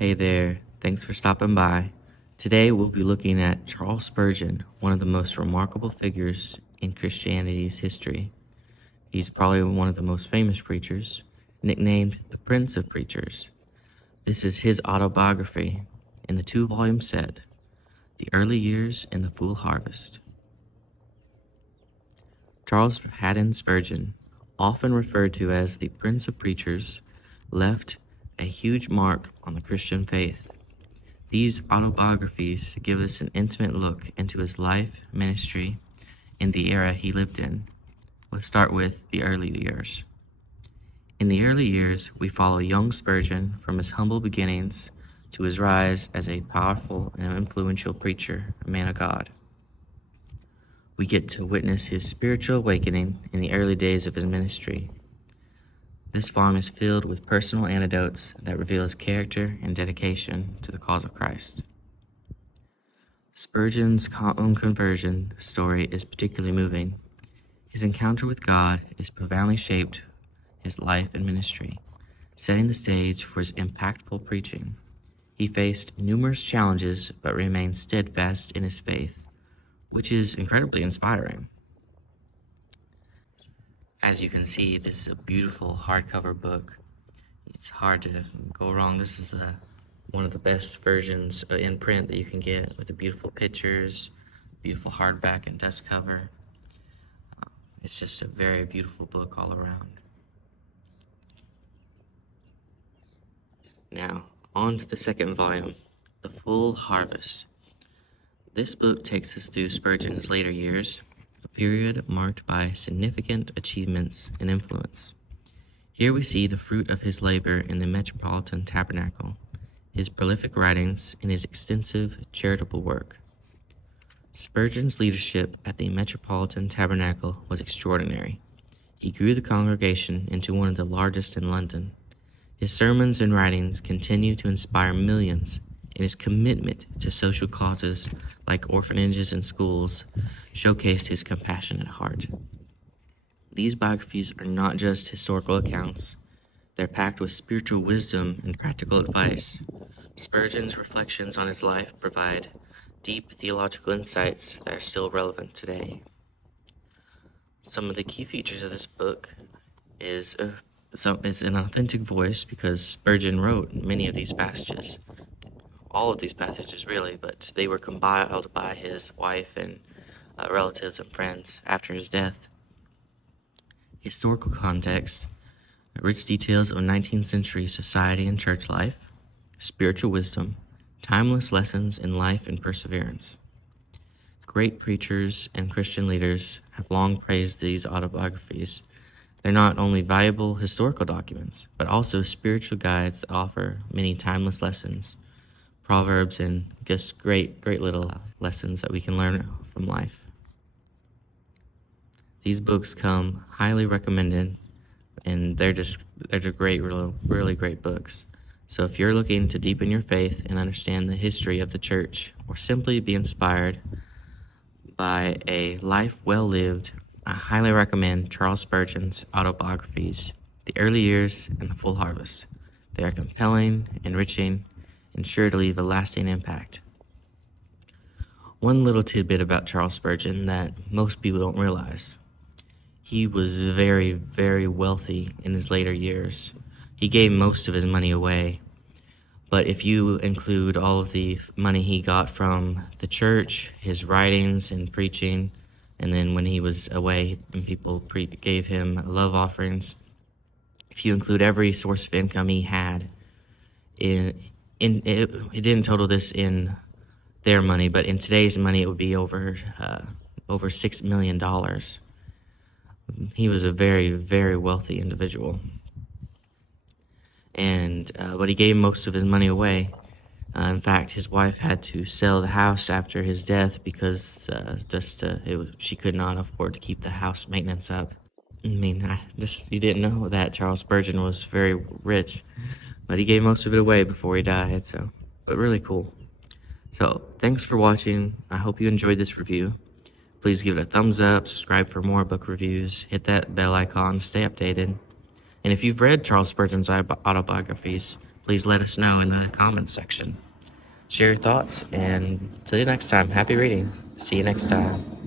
Hey there, thanks for stopping by. Today we'll be looking at Charles Spurgeon, one of the most remarkable figures in Christianity's history. He's probably one of the most famous preachers, nicknamed the Prince of Preachers. This is his autobiography in the 2-volume set, The Early Years and the Full Harvest. Charles Haddon Spurgeon, often referred to as the Prince of Preachers, left a huge mark on the Christian faith. These autobiographies give us an intimate look into his life, ministry, and the era he lived in. Let's start with the early years. In the early years, we follow young Spurgeon from his humble beginnings to his rise as a powerful and influential preacher, a man of God. We get to witness his spiritual awakening in the early days of his ministry. This volume is filled with personal anecdotes that reveal his character and dedication to the cause of Christ. Spurgeon's own conversion story is particularly moving. His encounter with God has profoundly shaped his life and ministry, setting the stage for his impactful preaching. He faced numerous challenges but remained steadfast in his faith, which is incredibly inspiring. As you can see, this is a beautiful hardcover book. It's hard to go wrong. This is one of the best versions in print that you can get, with the beautiful pictures, beautiful hardback and dust cover. It's just a very beautiful book all around. Now, on to the second volume, The Full Harvest. This book takes us through Spurgeon's later years, a period marked by significant achievements and influence. Here we see the fruit of his labor in the Metropolitan Tabernacle, his prolific writings, and his extensive charitable work. Spurgeon's leadership at the Metropolitan Tabernacle was extraordinary. He grew the congregation into one of the largest in London. His sermons and writings continue to inspire millions, and his commitment to social causes like orphanages and schools showcased his compassionate heart. These biographies are not just historical accounts. They're packed with spiritual wisdom and practical advice. Spurgeon's reflections on his life provide deep theological insights that are still relevant today. Some of the key features of this book is it's an authentic voice, because Spurgeon wrote many of these passages. All of these passages, really, but they were compiled by his wife and relatives and friends after his death. Historical context, rich details of 19th century society and church life, spiritual wisdom, timeless lessons in life and perseverance. Great preachers and Christian leaders have long praised these autobiographies. They're not only valuable historical documents, but also spiritual guides that offer many timeless lessons, proverbs, and just great little lessons that we can learn from life. These books come highly recommended, and they're great, really great books. So if you're looking to deepen your faith and understand the history of the church, or simply be inspired by a life well lived, I highly recommend Charles Spurgeon's autobiographies, The Early Years and the Full Harvest. They are compelling, enriching, and sure to leave a lasting impact. One little tidbit about Charles Spurgeon that most people don't realize: he was very, very wealthy in his later years. He gave most of his money away, but if you include all of the money he got from the church, his writings and preaching, and then when he was away and people gave him love offerings, if you include every source of income he had, it didn't total this in their money, but in today's money it would be over $6 million. He was a very, very wealthy individual, but he gave most of his money away. In fact, his wife had to sell the house after his death because she could not afford to keep the house maintenance up. I mean, you didn't know that Charles Spurgeon was very rich, but he gave most of it away before he died. But really cool. So thanks for watching. I hope you enjoyed this review. Please give it a thumbs up, subscribe for more book reviews, hit that bell icon, stay updated. And if you've read Charles Spurgeon's autobiographies, please let us know in the comments section. Share your thoughts, and till next time, happy reading. See you next time.